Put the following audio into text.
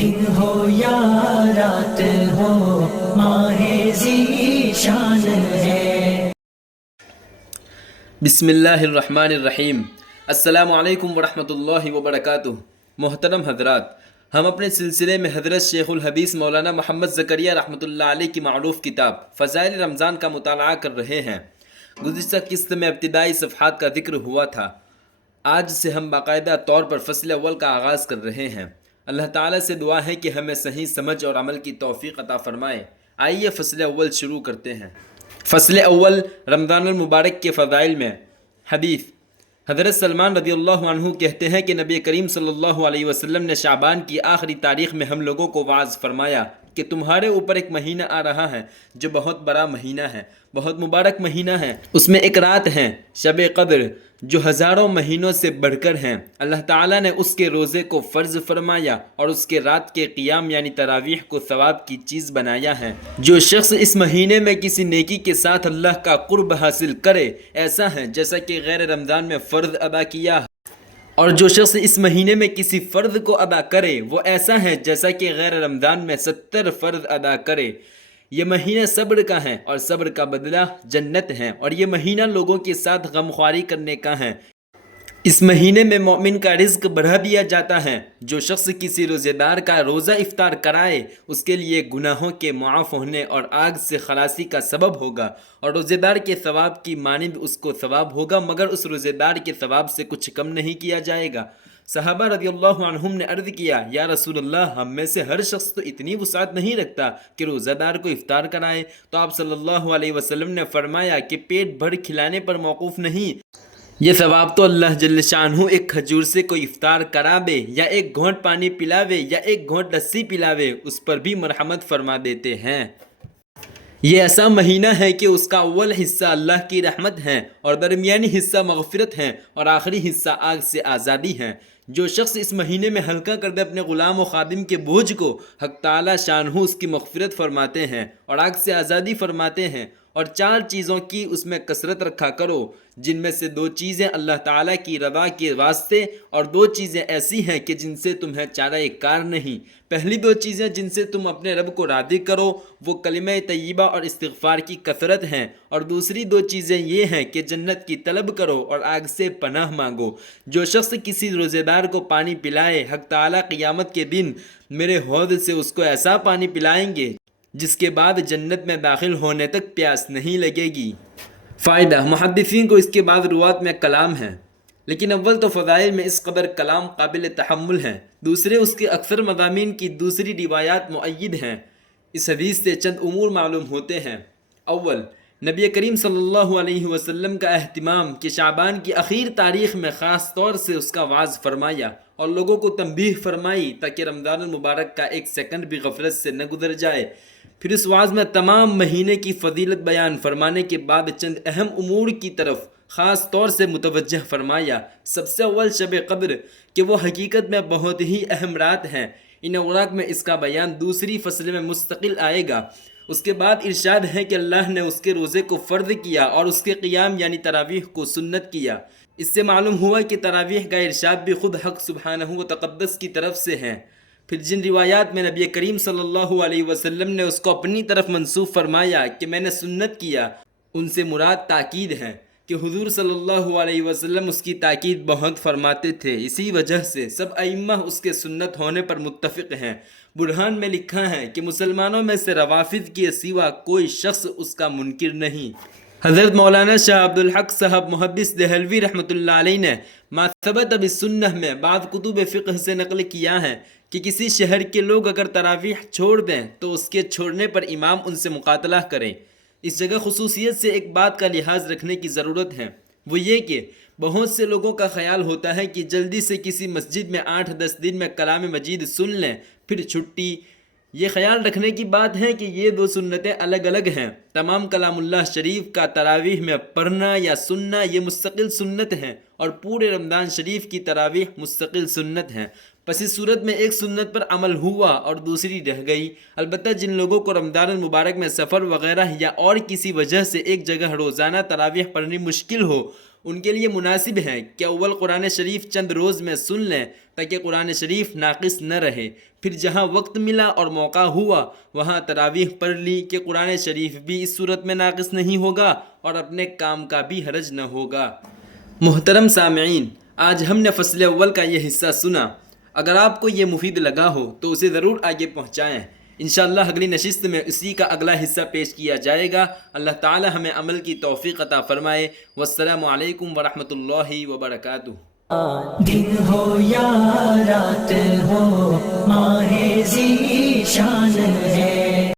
دن ہو یا رات ہو ماہ ذیشان ہے۔ بسم اللہ الرحمن الرحیم۔ السلام علیکم ورحمۃ اللہ وبرکاتہ۔ محترم حضرات، ہم اپنے سلسلے میں حضرت شیخ الحدیث مولانا محمد زکریا رحمۃ اللہ علیہ کی معروف کتاب فضائل رمضان کا مطالعہ کر رہے ہیں۔ گزشتہ قسط میں ابتدائی صفحات کا ذکر ہوا تھا۔ آج سے ہم باقاعدہ طور پر فصل اول کا آغاز کر رہے ہیں۔ اللہ تعالیٰ سے دعا ہے کہ ہمیں صحیح سمجھ اور عمل کی توفیق عطا فرمائے۔ آئیے فصل اول شروع کرتے ہیں۔ فصل اول رمضان المبارک کے فضائل میں۔ حدیث: حضرت سلمان رضی اللہ عنہ کہتے ہیں کہ نبی کریم صلی اللہ علیہ وسلم نے شعبان کی آخری تاریخ میں ہم لوگوں کو واعظ فرمایا کہ تمہارے اوپر ایک مہینہ آ رہا ہے جو بہت بڑا مہینہ ہے، بہت مبارک مہینہ ہے۔ اس میں ایک رات ہے شب قدر جو ہزاروں مہینوں سے بڑھ کر ہیں۔ اللہ تعالیٰ نے اس کے روزے کو فرض فرمایا اور اس کے رات کے قیام یعنی تراویح کو ثواب کی چیز بنایا ہے۔ جو شخص اس مہینے میں کسی نیکی کے ساتھ اللہ کا قرب حاصل کرے ایسا ہے جیسا کہ غیر رمضان میں فرض ادا کیا، اور جو شخص اس مہینے میں کسی فرض کو ادا کرے وہ ایسا ہے جیسا کہ غیر رمضان میں 70 فرض ادا کرے۔ یہ مہینہ صبر کا ہے اور صبر کا بدلہ جنت ہے، اور یہ مہینہ لوگوں کے ساتھ غمخواری کرنے کا ہے۔ اس مہینے میں مومن کا رزق بڑھا دیا جاتا ہے۔ جو شخص کسی روزے دار کا روزہ افطار کرائے اس کے لیے گناہوں کے معاف ہونے اور آگ سے خلاصی کا سبب ہوگا، اور روزے دار کے ثواب کی مانند اس کو ثواب ہوگا، مگر اس روزے دار کے ثواب سے کچھ کم نہیں کیا جائے گا۔ صحابہ رضی اللہ عنہم نے عرض کیا، یا رسول اللہ، ہم میں سے ہر شخص تو اتنی وسعت نہیں رکھتا کہ روزہ دار کو افطار کرائے۔ تو آپ صلی اللہ علیہ وسلم نے فرمایا کہ پیٹ بھر کھلانے پر موقوف نہیں، یہ ثواب تو اللہ جل شانہ ایک کھجور سے کوئی افطار کراوے یا ایک گھونٹ پانی پلاوے یا ایک گھونٹ لسی پلاوے اس پر بھی مرحمت فرما دیتے ہیں۔ یہ ایسا مہینہ ہے کہ اس کا اول حصہ اللہ کی رحمت ہے اور درمیانی حصہ مغفرت ہے اور آخری حصہ آگ سے آزادی ہے۔ جو شخص اس مہینے میں ہلکا کر دے اپنے غلام و خادم کے بوجھ کو، حق تعالی شانہ اس کی مغفرت فرماتے ہیں اور آگ سے آزادی فرماتے ہیں۔ اور 4 چیزوں کی اس میں کثرت رکھا کرو، جن میں سے 2 چیزیں اللہ تعالیٰ کی رضا کے واسطے اور 2 چیزیں ایسی ہیں کہ جن سے تمہیں چارہ کار نہیں۔ پہلی 2 چیزیں جن سے تم اپنے رب کو راضی کرو وہ کلمہ طیبہ اور استغفار کی کثرت ہیں، اور دوسری 2 چیزیں یہ ہیں کہ جنت کی طلب کرو اور آگ سے پناہ مانگو۔ جو شخص کسی روزے دار کو پانی پلائے، حق تعالیٰ قیامت کے دن میرے حوض سے اس کو ایسا پانی پلائیں گے جس کے بعد جنت میں داخل ہونے تک پیاس نہیں لگے گی۔ فائدہ: محدثین کو اس کے بعد روات میں کلام ہے، لیکن اول تو فضائل میں اس قدر کلام قابل تحمل ہیں، دوسرے اس کے اکثر مضامین کی دوسری روایات مؤید ہیں۔ اس حدیث سے چند امور معلوم ہوتے ہیں۔ اول، نبی کریم صلی اللہ علیہ وسلم کا اہتمام کہ شعبان کی اخیر تاریخ میں خاص طور سے اس کا وعظ فرمایا اور لوگوں کو تنبیہ فرمائی تاکہ رمضان المبارک کا 1 سیکنڈ بھی غفلت سے نہ گزر جائے۔ پھر اس وعظ میں تمام مہینے کی فضیلت بیان فرمانے کے بعد چند اہم امور کی طرف خاص طور سے متوجہ فرمایا۔ سب سے اول شب قدر کہ وہ حقیقت میں بہت ہی اہم رات ہے۔ ان اوراق میں اس کا بیان دوسری فصل میں مستقل آئے گا۔ اس کے بعد ارشاد ہے کہ اللہ نے اس کے روزے کو فرض کیا اور اس کے قیام یعنی تراویح کو سنت کیا۔ اس سے معلوم ہوا کہ تراویح کا ارشاد بھی خود حق سبحانہ و تقدس کی طرف سے ہے۔ پھر جن روایات میں نبی کریم صلی اللہ علیہ وسلم نے اس کو اپنی طرف منسوب فرمایا کہ میں نے سنت کیا، ان سے مراد تاکید ہے کہ حضور صلی اللہ علیہ وسلم اس کی تاکید بہت فرماتے تھے۔ اسی وجہ سے سب ائمہ اس کے سنت ہونے پر متفق ہیں۔ برہان میں لکھا ہے کہ مسلمانوں میں سے روافض کے سوا کوئی شخص اس کا منکر نہیں۔ حضرت مولانا شاہ عبدالحق صاحب محدث دہلوی رحمۃ اللہ علیہ نے ما ثبت بالسنہ میں بعض کتب فقہ سے نقل کیا ہے کہ کسی شہر کے لوگ اگر تراویح چھوڑ دیں تو اس کے چھوڑنے پر امام ان سے مقاتلہ کریں۔ اس جگہ خصوصیت سے ایک بات کا لحاظ رکھنے کی ضرورت ہے، وہ یہ کہ بہت سے لوگوں کا خیال ہوتا ہے کہ جلدی سے کسی مسجد میں 8-10 دن میں کلام مجید سن لیں پھر چھٹی۔ یہ خیال رکھنے کی بات ہے کہ یہ 2 سنتیں الگ الگ ہیں۔ تمام کلام اللہ شریف کا تراویح میں پڑھنا یا سننا یہ مستقل سنت ہیں، اور پورے رمضان شریف کی تراویح مستقل سنت ہیں۔ پس اس صورت میں ایک سنت پر عمل ہوا اور دوسری رہ گئی۔ البتہ جن لوگوں کو رمضان المبارک میں سفر وغیرہ یا اور کسی وجہ سے ایک جگہ روزانہ تراویح پڑھنی مشکل ہو، ان کے لیے مناسب ہے کہ اول قرآن شریف چند روز میں سن لیں تاکہ قرآن شریف ناقص نہ رہے، پھر جہاں وقت ملا اور موقع ہوا وہاں تراویح پڑھ لی کہ قرآن شریف بھی اس صورت میں ناقص نہیں ہوگا اور اپنے کام کا بھی حرج نہ ہوگا۔ محترم سامعین، آج ہم نے فصل اول کا یہ حصہ سنا۔ اگر آپ کو یہ مفید لگا ہو تو اسے ضرور آگے پہنچائیں۔ انشاءاللہ اگلی نشست میں اسی کا اگلا حصہ پیش کیا جائے گا۔ اللہ تعالی ہمیں عمل کی توفیق عطا فرمائے۔ والسلام علیکم ورحمۃ اللہ وبرکاتہ۔ دن ہو یا رات ہو ماہ ذی شان ہے۔